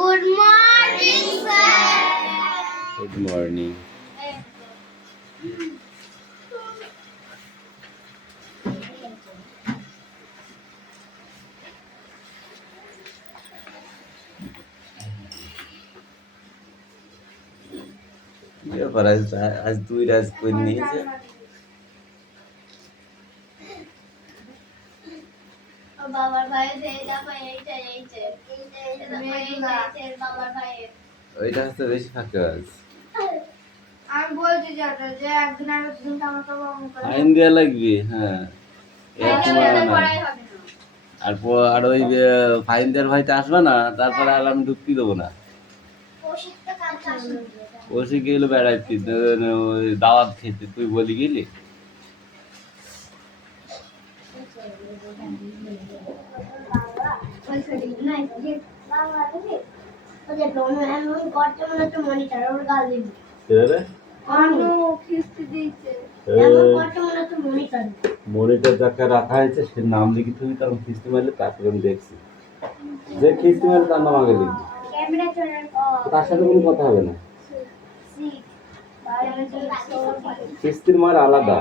Good morning, sir. Good morning. কি ব্যাপার আজ দুই রাজ করে নিয়েছে? বাবার ভাইয়ের এইটা বাবার ভাইয়ের ওইটা হচ্ছে বেশি ফাঁকাজ। আমি বলছি যে একদিন আর দুদিন আমার তো ফাইন দেওয়া লাগবে, হ্যাঁ। আর ওই ফাইন দেওয়ার ভাইটা আসবে না, তারপরে আর আমি ঢুকতে দেবো না। ওসে গেলো বেড়াইতে, ওই দাওয়াত খেতে, তুই বলি গেলি? মনিটর যাকে রাখা হয়েছে সে নাম লিখে তুমি তখন খিস্তি মারলে তারপরে আমি দেখছি যে খিস্তি মারলে তার নাম আগে লিখবি, তার সাথে কোনো কথা হবে না। কিস্তির মার আলাদা,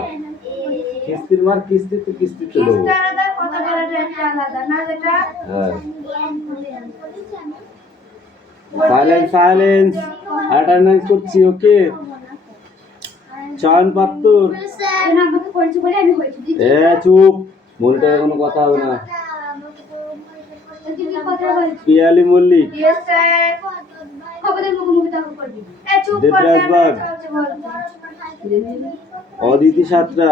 কিস্তির মার কিস্তিতে দেবো। হ্যাঁ, সাইলেন্স অ্যাটেন্ডেন্স করছি, ওকে। চয়ন পাত্তর, চুপ, মনিটরে কোনো কথা হবে না। পিয়ালি মল্লিক, দেবরাজ বাগ, অদিতি সাতরা,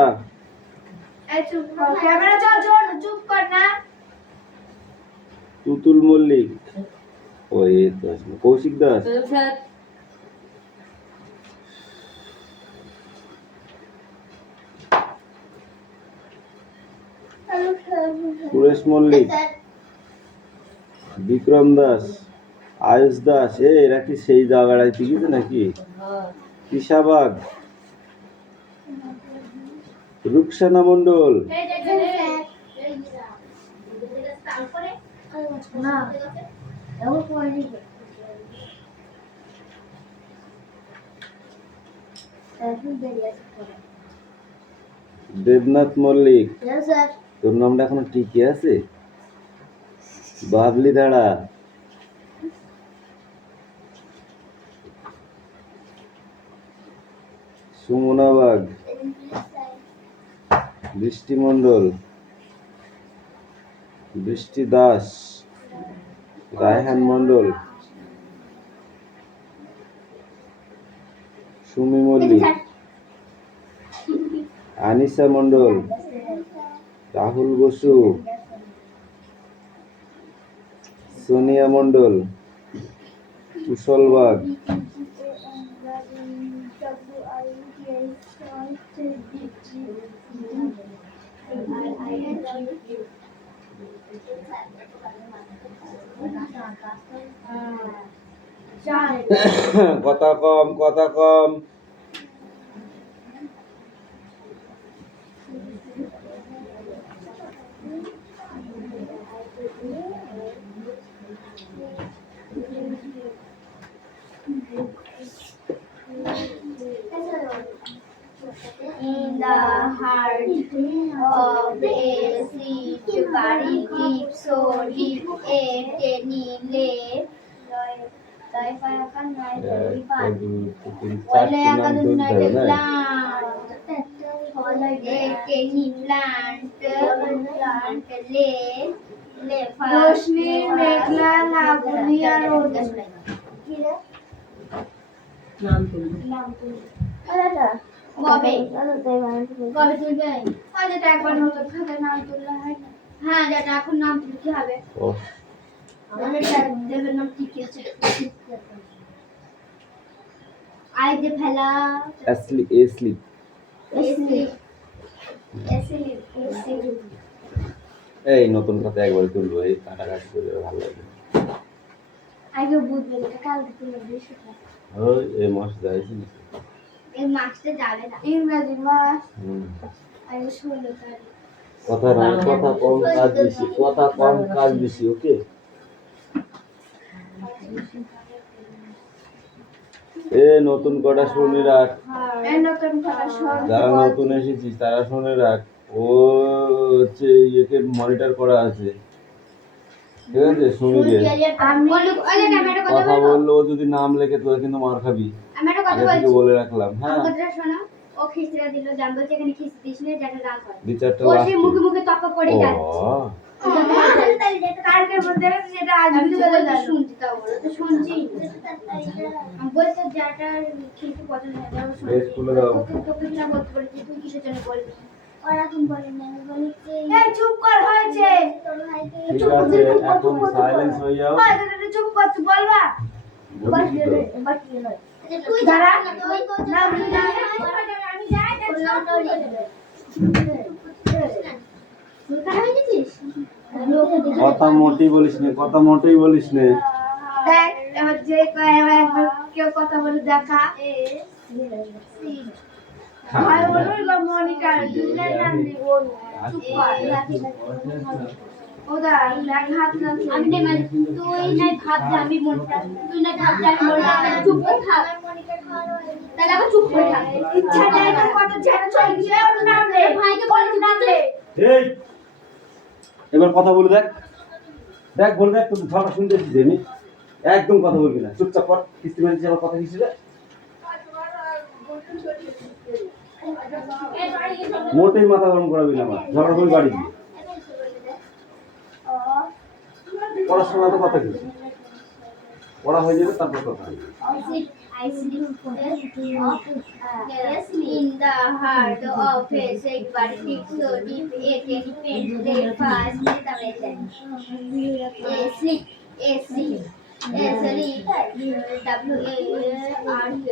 তুতুল মল্লিক, ওই কৌশিক দাস, সুরেশ মল্লিক, বিক্রম দাস, আয়ুষ দাস। এরা কি সেই জায়গায় টিকিছে নাকি? তিশাবাগ, রুকসানা মন্ডল, দেবনাথ মল্লিক। তোর নামটা এখনো টিকে আছে? বাবলি দাঁড়া, সুমনা বাগ, বৃষ্টি মন্ডল, বৃষ্টি দাস, রায়হান মন্ডল, সুমি মল্লিক, আনিসা মন্ডল, রাহুল বসু, সোনিয়া মন্ডল, কুশল বাগ, কথা কম, কথা কম। In the heart of the sea, body deep, so deep, a tiny lake. হ্যাঁ, যেটা এখন নাম তুলতে হবে। দেবের নাম কি কি আছে? আই যে ফেলা, এসলি, এসলি, এসলি, এসলি, এসলি। এই নতুন কথা একবার তুলবো, এই কাটাকাটি করে ভালো লাগবে। আগে বুঝবে এটা কালকে তুলে দিয়েছি। ওই এই মাস যাইছি না, এই মাসটা যাবে না, ইংরেজি মাস। আগে 16 তারিখ। কথা না, কথা কম কাজ বেশি, কথা কম কাজ বেশি, ওকে। এ নতুন কটা শুনে রাখ, নতুন কথা শোন। যারা নতুন এসেছিস তারা শুনে রাখ, ও হচ্ছে ইয়েকে মনিটর করা আছে, ঠিক আছে? সুমিকে কথা বললো, ও যদি নাম লেখে তোরা কিন্তু মার খাবি, আগে থেকে বলে রাখলাম। হ্যাঁ, ও খিচড়া দিল, জানবো যে এখানে খিচড়ি দিস না, যাতে রাগ হয়। বিচারটা ও সে লাস্টে। মুখে মুখে তর্ক করে যাচ্ছে। কালকের মধ্যে সেটা আজকে চলে গেল। শুনছি তাও বলো তো, শুনছি আমি বলতে যাটা কিছু পছন্দ হয় না, বেশ খুলে দাও। তোকে না বলতে বলেছি, তুই কিসের জন্য বলবি? ওরা তুমি বলেন না, আমি বলি যে এই চুপ কর, হয়েছে। ঠিক আছে, এখন সাইলেন্স হয়ে যাও। চুপ কর, তুই বলবা। তুই দাঁড়া, আমি যাই, কথা মোটেই বলিস নে, কথা মোটেই বলিস নে। দেখ এবার যে একবার কেউ কথা বলে দেখা। ভাই বললো মনিকা দুজনের নাম লিখো, চুপ কর। ওদা দেখ হাত না, আমি না মানে তুই নাই ভাব যে আমি মনিকা, তুই নাই ভাব যে আমি মনিকা, চুপ করে থাক। তাহলে আবার চুপ করে থাক। ইচ্ছা নাই তো কত ঝেড়ে চলে গিয়ে ওর নাম লে, ভাইকে বলছি নাম লে। এই এবার কথা বলে দেখ, দেখ বলে দেখ, তুই ঝগড়া শুনতে এসেছিস, আমি একদম কথা বলবি না, চুপচাপ কর। কিস্তি মেরেছি, আবার কথা কিসের? মোটেই মাথা গরম করাবি না আমার, ঝগড়া করে বাড়ি দিয়ে। পড়াশোনা তো কথা কিছু, পড়া হয়ে যাবে তারপর কথা হবে। I sleep in the heart of a sick body, deep so deep, it can pain, they fast, sleep, sleep, W-A-R-K,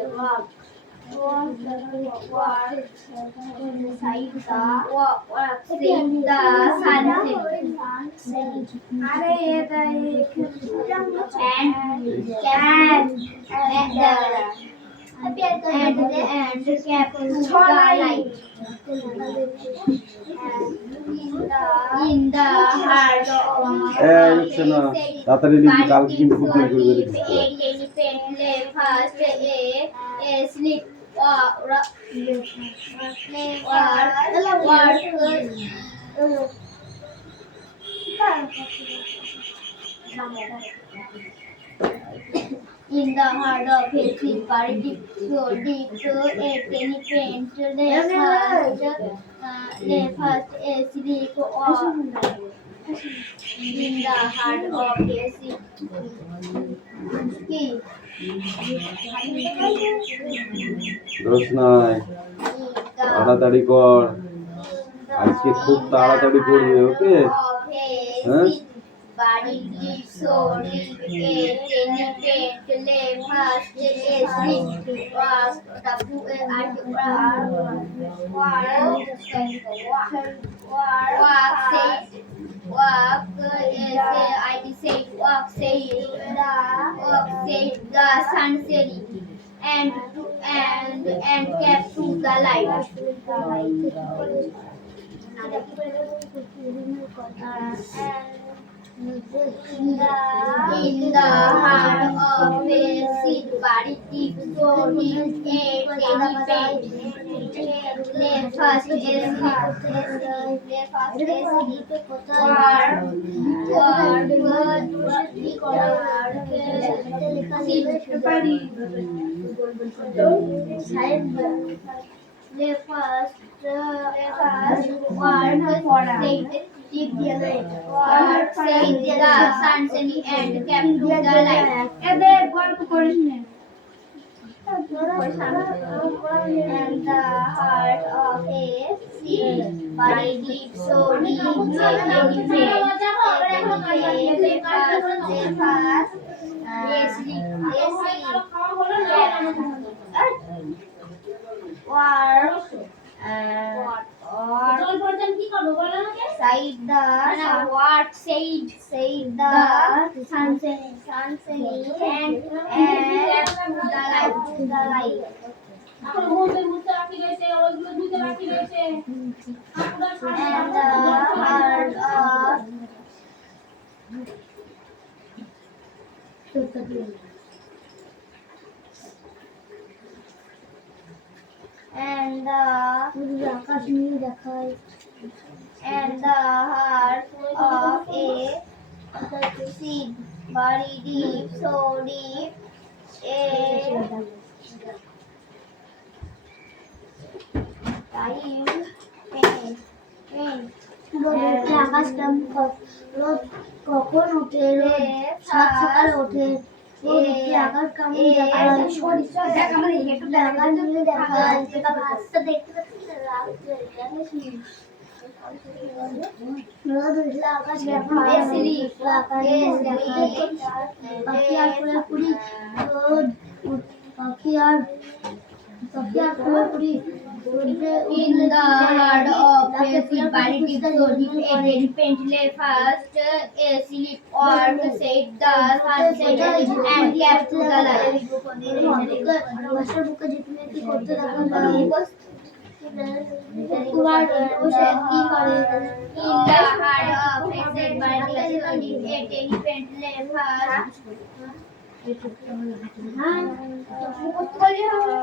in the heart তাড়াতাড়ি লিখবি, কালকে কিন্তু খুব দেরি করবে লিখতে। sleep in the heart of his sleep, body deep so a tiny pain to lay fast asleep or in the heart of his sleep. দোষ নাই, তাড়াতাড়ি কর, আজকে খুব তাড়াতাড়ি করবে, ওকে? হ্যাঁ, body deep so deep, a tiny pain to lay fast asleep. Walk said the sun setting and kept to the light. In the heart of a seed body deep so deep, a tiny pain lay fast asleep. Said the sun and kept to the light. And the heart of a sea, body deep so deep, said the sun and the light. And the heart of and the heart of a seed buried deep, so deep, a time pain. আকাশ রোদ কখন ওঠে? সাত সকালে ওঠে। আকাশ কেমন দেখায়? রোদ উঠলে আকাশ কেমন পাখি আর ফুলের কুড়ি রোদ পাখি আর ফুলের কুড়ি in the heart of a seed buried deep, so deep a repent lay fast asleep or said the sunset and kept to the light. ভাষার বুকে জিতনে কি করতে দেখা যায়? কুমার বসে কি করে? In the heart of a seed buried deep, so deep a repent lay fast. হ্যাঁ কত বলি হবে?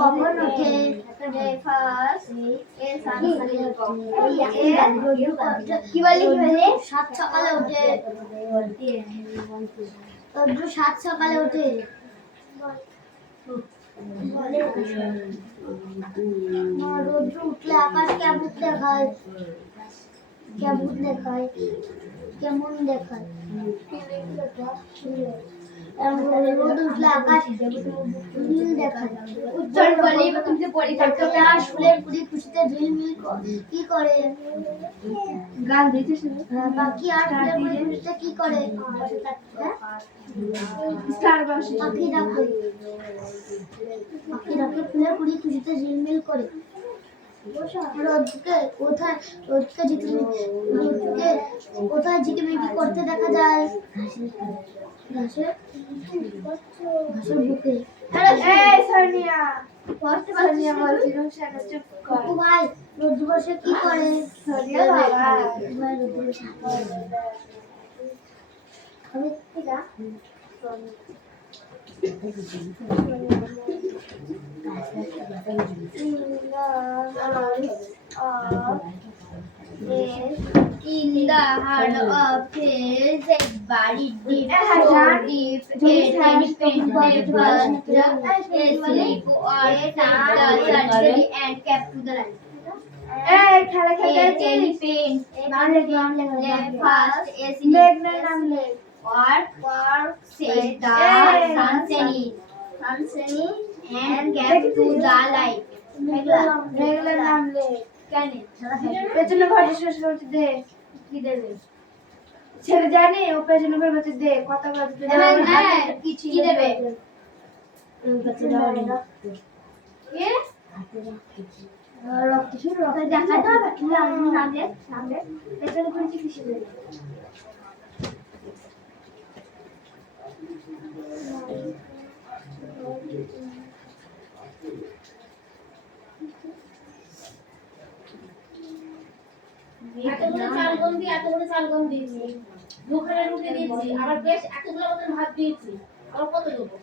কখন ওঠে? কি বলে? সাত সকালে ওঠে। সাত সকালে ওঠে। রৌদ্র উঠলে আকাশ কেমন দেখায়? কেমন দেখায়? রোদ উঠলে আকাশ নীল দেখায়। উজ্জ্বল বলে তুমি পরিচর্যা ফুলের কুড়ি খুশিতে ঝিলমিল কি করে? গান দিয়েছিস? পাখি আর ফুলের কুড়ি খুশিতে কি করে? পাখি ডাকে ফুলের কুড়ি খুশিতে ঝিলমিল করে। রোদকে কোথায় ঝিকিমিকি করতে দেখা যায়? ঘাসের বুকে। রোদ বসে কি করে? In the heart of his buried deep, so deep, a elephant lay fast asleep or said the surgery and kept to the light. A elephant lay fast asleep or said the sunshine and kept to the light. মেঘলার নাম লে কেন? পেছনে ঘরে শ্বশুর দে কি দেবে? ছেড়ে জানি ও পেছনে ঘরে বসে দে কথা বলতে দেবে না কি দেবে? কে? রক্ত শুরু রক্ত দেখা দাও নামলে পেছনে ঘরে কি কিছু দেবে? এতগুলো চাল গম দিয়েছি, দুখানে রুটি দিয়েছি, আবার বেশ এতগুলো মতন ভাত দিয়েছি, আবার কত দেবো?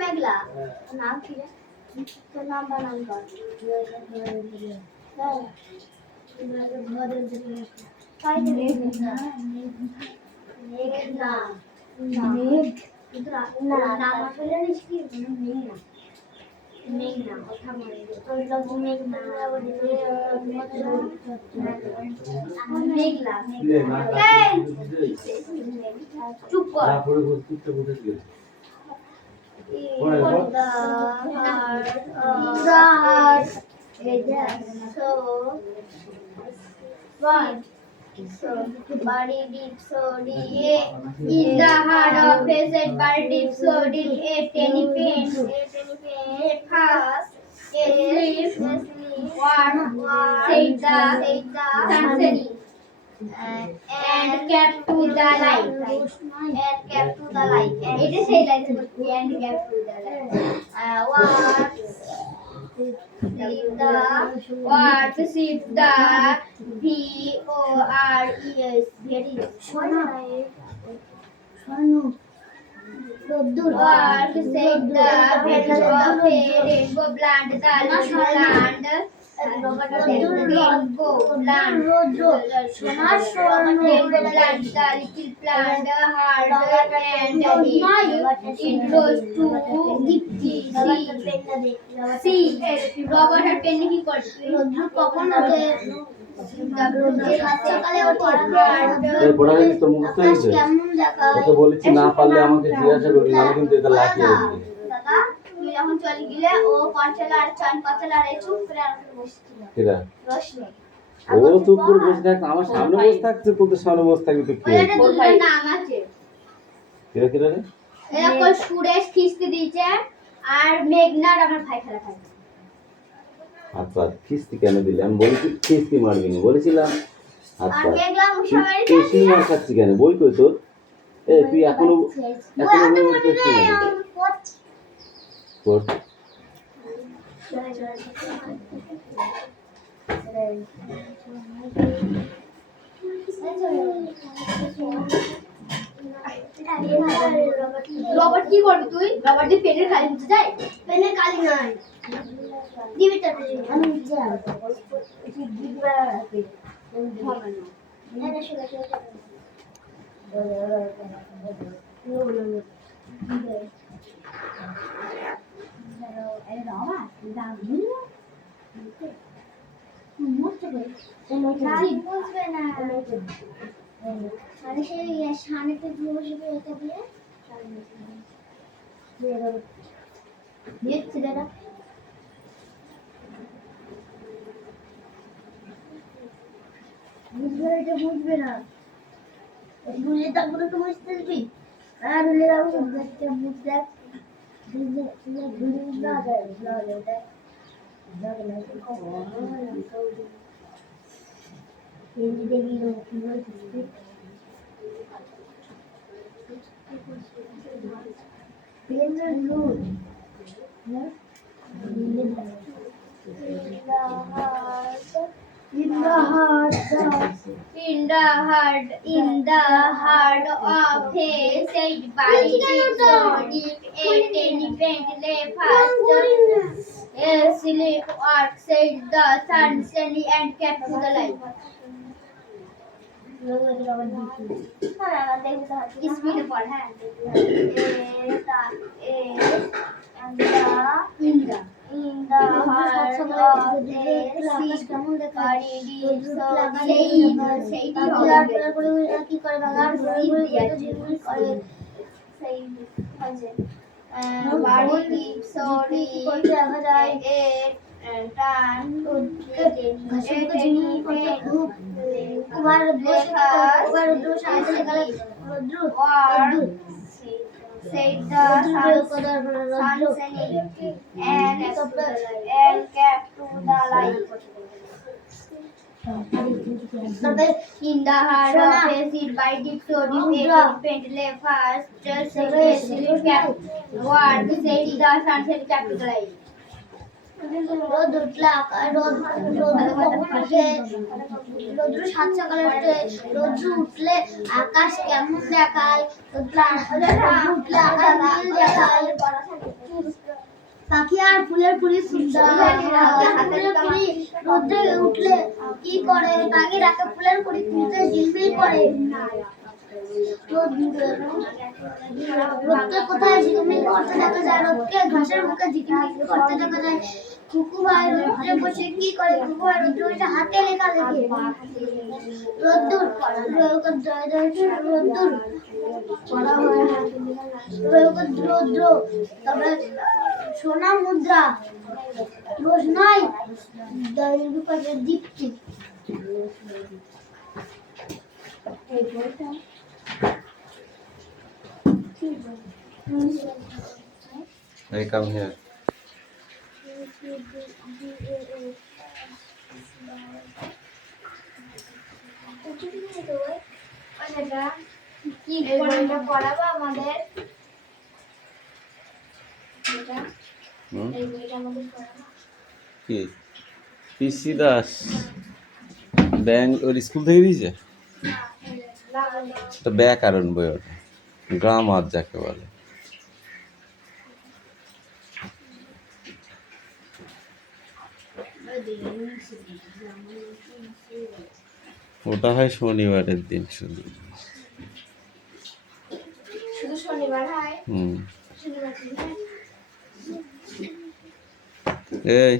মেঘলা নাম কি রে? তোর নাম বানান কর। নাম আসলে মেঘনা কথা বলে মেঘলা চুপ কর। So buried deep, so deep in the heart of a said buried deep, so deep a tiny pain fast asleep what said the sunshine and kept to the light. And kept to the light. It is say like and kept to the light. What is the VORES? Very what said the parents of a rainbow plant, the little plant, rainbow plant, rainbow plant, the little plant, hard and it rose to see. Robert had pen he got এই পড়া গেছিস তোর মুখস্থ হয়েছে? তোকে বলেছি না পারলে আমাকে জিজ্ঞাসা করবি, নাহলে কিন্তু এটা লাঠিয়ে দিবি। দাদা তুই যখন চলে গেলে ও পাঁচলা আর চান পাঁচলা আর চুপ করে আর বসছিল কিরা রোশনি ও চুপ করে বসে থাক, আমার সামনে বসে থাকছে, তোদের সামনে বসে থাকবি তো কি ওইটা দুটোর নাম আছে কিরা কিরা রে? এরা কল সুরেশ খিস্তি দিয়েছে আর মেঘনার আমার ভাই খেলা খায় আচ্ছা খিস্তি কেন দিলে? আমি বলেছি খিস্তি মারবি না বলেছিলাম। আর আচ্ছা মেঘলা মুসাবাড়ি টেস্টি মার খাচ্ছি কেন? বই কই তোর? এই তুই এখনো বই টেস্টি মার তোর রবার্ট কি করবি তুই? রবার্ট দিয়ে পেনের কালি মুছে যায়? পেনের কালি নয় দিবি তো আমি যাই দিবা আছে হবে না না শুনে শুনে বুঝবে না বুঝলে তারপরে তো বুঝতে দিবি আর হলে বুঝতে বুঝতে in the heart of a said by so deep a tiny faint lay fast a sleep art said the sun sunny and kept to the light speed of all hand in the heart of a sea said the sun and kept to the light. In the heart of a seed by deep so deep a paint lay fast, just a sleep kept what said the sun said kept to the light. রোদ উঠলে রোদ কখন ওঠে রোদ্র সাত সকালে ওঠে রোদ্র উঠলে আকাশ কেমন দেখায় রোদ্র উঠলে আকাশ নীল দেখায় পাখি আর ফুলের ফুলি রোদ্রে উঠলে কি করে পাখি রাতে ফুলের ফুলি তুলতে ঝিলমিল করে রোদকে কোথায় ঝিলমিল করতে দেখা যায় রোদকে ঘাসের মুখে ঝিলমিল করতে দেখা যায় কুকু ভাই রোদ্রে বসে কি করে কুকু ভাই রোদ্রে হাতে লেখা লেখে রোদ্দুর রোদ্দুর রৌদ্র তবে সোনা মুদ্রা রোজ নয় দীপ্তি Hey, come here. কি বইটা পড়াবো আমাদের? হুম? এই বইটা আমাদের পড়াবো। কি পিসি দাস ব্যাংক ওর স্কুল থেকে দিয়েছে? তো ব্যাকরণ বই ওটা, গ্রামার যাকে বলে। ওটা হয় শনিবারের দিন শুধু। শুধু শনিবার হয়? হুম। শনিবার দিন হয়? এই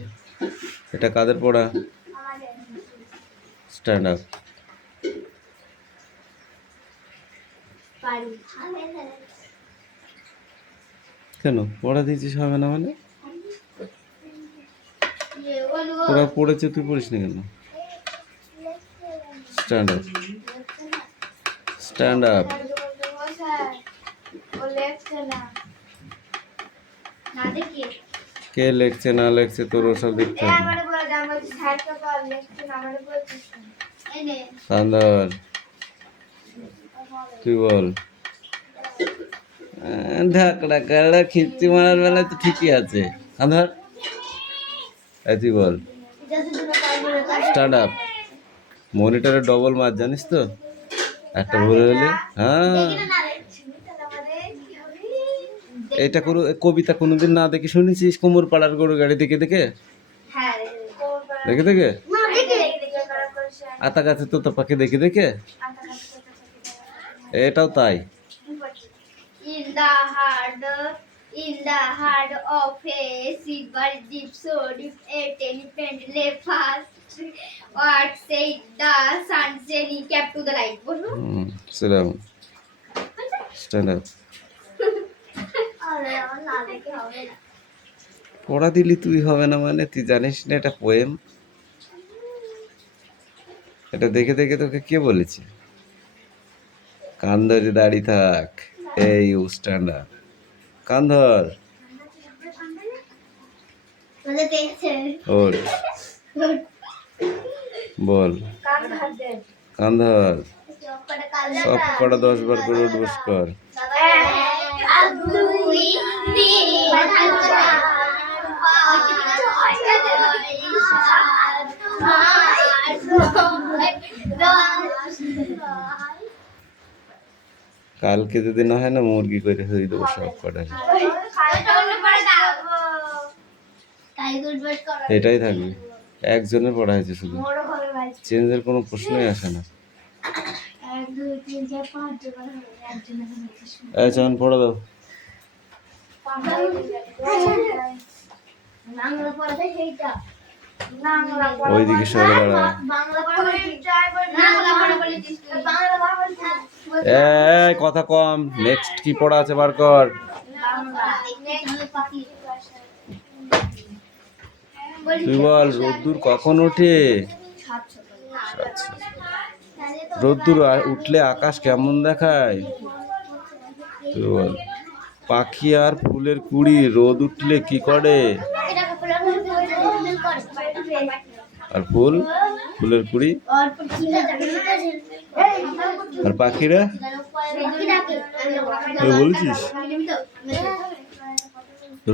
এটা কাদের পড়া? আমাদের। Stand up. পারি। কেন পড়া দিয়েছিস হবে না মানে? ইয়ে বলবো। তোরা পড়েছে তুই পড়িস না কেন? Stand up, stand up. ও লেখছে না। না দেখি। কে লেখছে না লেখছে তোর ওসব দেখতে হবে। আমারে বলে দাও, আমি স্যারকে বল লেখছে না, আমারে বলছিস না। এই নে। কান্দার তুই বল। ঢাকড়া কাড়া খিস্তি মারার বেলা তো ঠিকই আছে। কান্দার তুই বল। Stand up. মনিটরে ডবল মার জানিস তো, একটা ভুল হলে। হ্যাঁ এটা কোনো কবিতা কোনোদিন না দেখে শুনেছিস? কুমোর পাড়ার গরু গাড়ি দেখে দেখে হ্যাঁ দেখে দেখে না দেখে করা করছে। আতা গাছে তো পাখি দেখে দেখে এটাও তাই। In the heart of a silver deep, so deep a elephant lay fast. What said the sun sending cap to the light? বলবো? সালাম স্ট্যান্ড আপ। আরে আমার না দেখে হবে না। পড়া দিলি তুই হবে না মানে? তুই জানিস না এটা পোয়েম? এটা দেখে দেখে তোকে কে বলেছে? কান ধরে দাঁড়িয়ে থাক। এই স্ট্যান্ড আপ, কান ধর। মানে দেখছে ওর বল কান ধরতে কান ধর। সবকটা কাল সব কটা 10 বার করে উঠবস কর। এক দুই তিন কালকে যদি না হয় না মুরগি করে হয়ে দেবো সব কটা। এটাই থাকবে, একজনের পড়া হয়েছে শুধু, চেঞ্জের কোনো প্রশ্নই আসে না। চল পড়া দাও। ওইদিকে সরে দাঁড়া। কথা কম। নেক্সট কি পড়া আছে বার কর। তুই বল রোদ্দুর কখন ওঠে? রোদ্দুর উঠলে আকাশ কেমন দেখায়? তুই বল। পাখি আর ফুলের কুড়ি রোদ উঠলে কি করে? আর ফুল ফুলের কুড়ি আর পাখিরা বলছিস?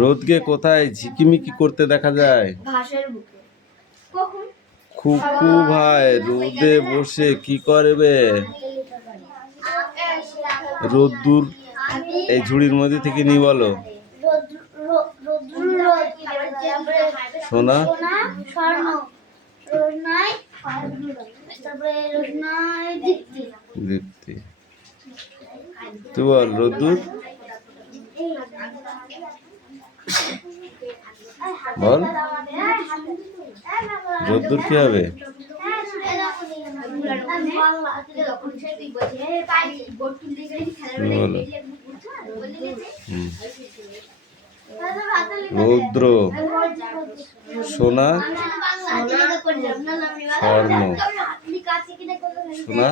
রোদকে কোথায় ঝিকিমিকি করতে দেখা যায়? খুকু ভাই রোদে বসে কি করবে? রোদ্দুর এই ঝুড়ির মধ্যে থেকে নি বলো। সোনা দীপ্তি। তুই বল রোদ্দুর বল। রোদ্দুর কি হবে? রৌদ্র সোনা স্বর্ণ। সোনা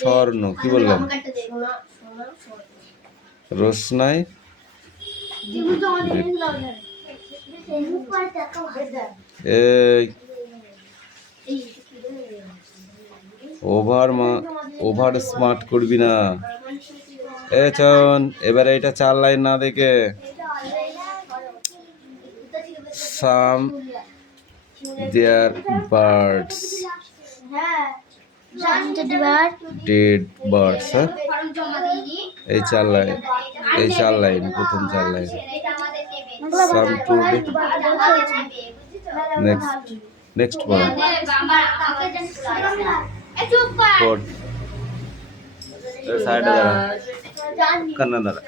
স্বর্ণ কি বললাম? রোশনাই এই ওভার স্মার্ট করবি না। এ চন, এবারে এটা 4 লাইন না দেখে সাম দেয়ার বার্ডস, ডেড বার্ডস। হ্যাঁ, এই 4 লাইন প্রথম 4 লাইন। সাম টু নেক্সট পড়। সাইডে দাঁড়া,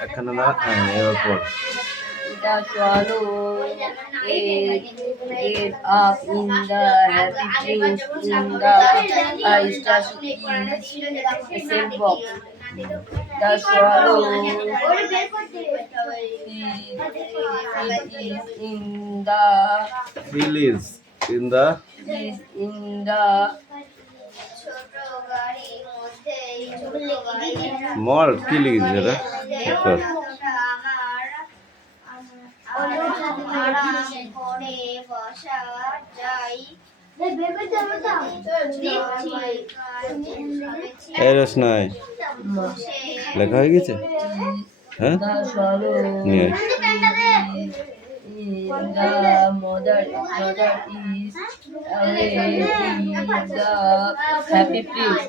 এখানে দাঁড়া। হ্যাঁ, এবার পড়। The swallow ate up in the happy dreams in the same box. The swallow is in the মল কি লিখেছে রে? এই রোশনাই লেখা হয়ে গেছে? হ্যাঁ, the swallow নিয়ে আয়। the mother is away in the happy prince.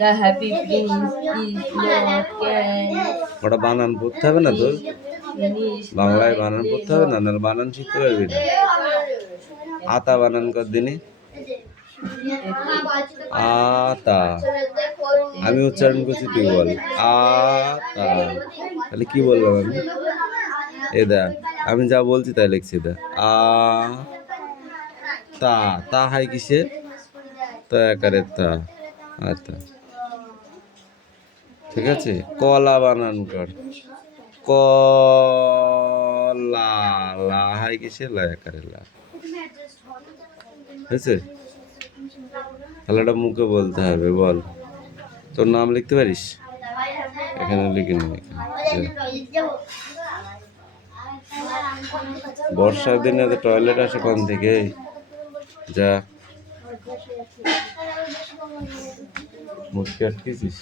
The happy prince is not can ওটা বানান পড়তে হবে না তোর? finish বাংলায় বানান পড়তে হবে না? না বানান শিখতে পারবি না? আতা বানান কর দিনই। আতা, আমি উচ্চারণ করছি, তুই বল। আতা, তাহলে কি বললাম আমি? এ দেখ, আমি যা বলছি তাই লিখছি। দেখ, তা, তা হয় কিসের? তা আকারের তা। আতা, ঠিক আছে। কলা বানান কর। কলা, লা হয় কিসের? লা আকারের লা। হয়েছে? তাহলে এটা মুখে বলতে হবে। বল, তোর নাম লিখতে পারিস? এখানে লিখে নি। বর্ষার দিনে তো টয়লেট আসে কোন থেকে? যা, মুখে আটকেছিস,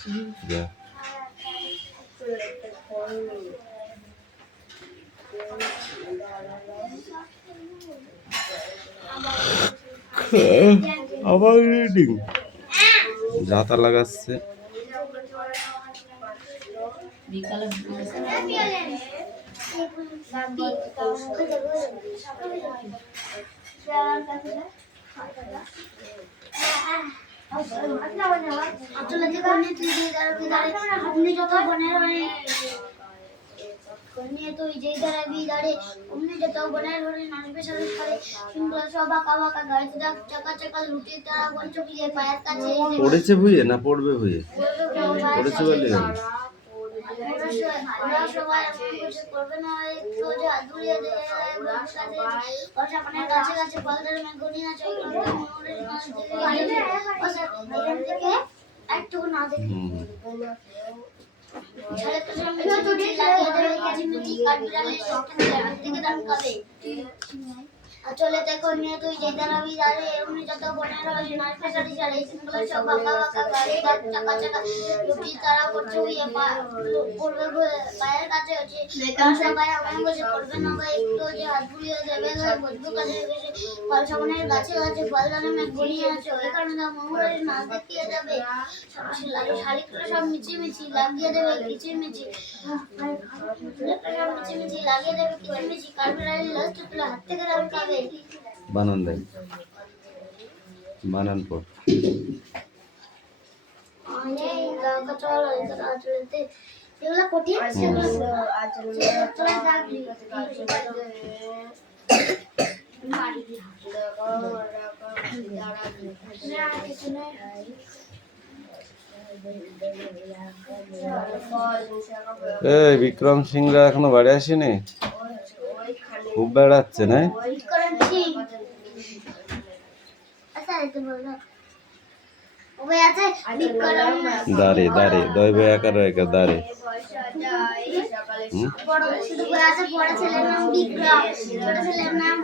যা। আবার রিডিং জাতা লাগাচ্ছে। বিকালে পড়েছে ভুইয়ে না পড়বে ভুইয়ে? পড়েছে বলে চলে দেখো নিয়ে তুই যে দাঁড়াবি দাঁড়ে এমনি যত বনের হয় নাচ পেছাড়ি ছাড়ে সিঙ্গল সব বাঁকা বাঁকা গাড়ি চাকা চাকা লুটি তারা করছে ওই পড়বে পায়ের কাছে হচ্ছে সবাই আমার বসে পড়বে না ভাই একটু যে হাত বুলিয়ে দেবে বসবো কাছে গেছে ফল সামনের গাছে গাছে ফল দানা মেঘ গনিয়ে আছে ওই কারণে তো মঙ্গলের না দেখিয়ে যাবে শাড়ি করে সব মিছিমিছি লাগিয়ে দেবে কিচিরমিচি মিছিমিছি লাগিয়ে দেবে কিচিরমিচি কারবিরালি লাস্ট তুলে হাত থেকে দাম খাবে। বানান দেন, বানান পড়। এগুলা কঠিন এই বিক্রম সিংরা এখনো বাড়ি আসেনি? খুব বেড়াচ্ছে না? দাঁড়ে দাঁড়ে দয় বই আকার রেখা দাঁড়ে। বড় ছেলের নাম বিক্রম, ছোট ছেলের নাম